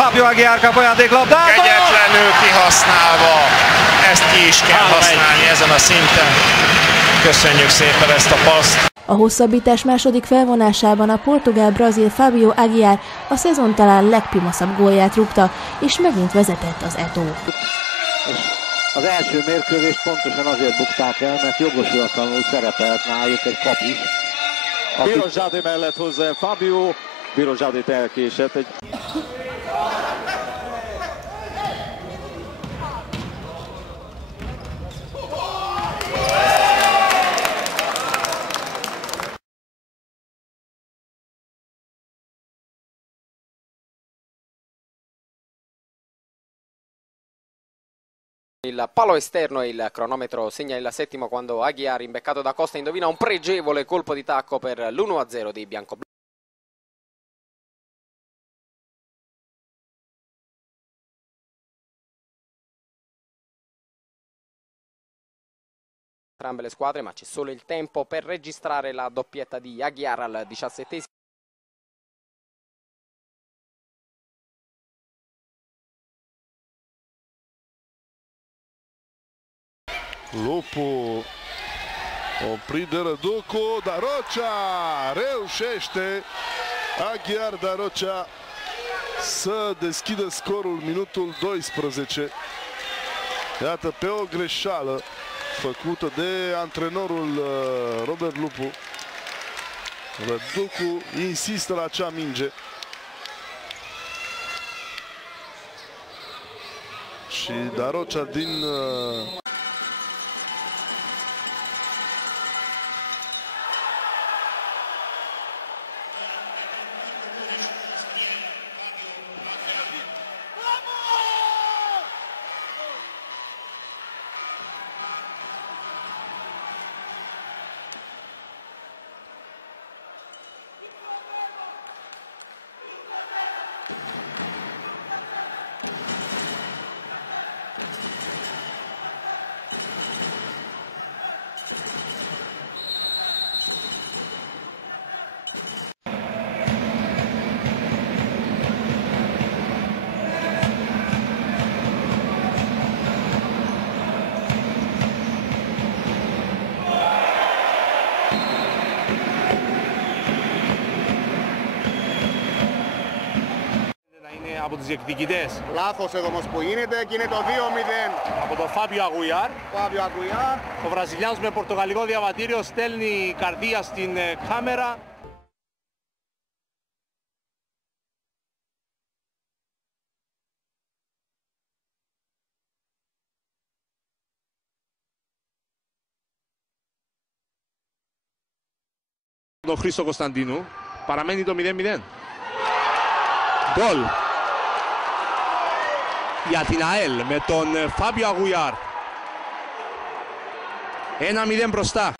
Fabio Aguiar kap ajándéklabdát. Kegyetlenül kihasználva, ezt ki is kell használni ezen a szinten. Köszönjük szépen ezt a paszt. A hosszabbítás második felvonásában a portugál-brazil Fabio Aguiar a szezon talán legpimaszabb gólját rúgta, és megint vezetett az Eto'o. Az első mérkőzést pontosan azért bukták el, mert jogosulatlanul szerepelt náluk egy kap is. Birozsádi mellett hozzá Fabio, Birozsádit elkésett egy... Il palo esterno e il cronometro segna il settimo quando Aguiar, imbeccato da Costa, indovina un pregevole colpo di tacco per l'1-0 dei biancoblù. Entrambe le squadre, ma c'è solo il tempo per registrare la doppietta di Aguiar al 17esimo. Lupu oprit de Răducu, dar Rocea reușește, Aguiar dar Rocea să deschidă scorul minutul 12. Iată, pe o greșeală făcută de antrenorul Robert Lupu, Răducu insistă la acea minge și Darocea din από τους διεκδικητές. Λάθος εδώ όμως που γίνεται και είναι το 2-0. Από τον Φάμπιο Αγουιάρ. Φάμπιο Αγουιάρ. Ο Βραζιλιάνος με πορτογαλικό διαβατήριο στέλνει καρδία στην κάμερα. Τον Χρήστο Κωνσταντίνου. Παραμένει το 0-0. Γκολ για την ΑΕΛ με τον Φάμπιο Αγουιάρ. 1-0 μπροστά.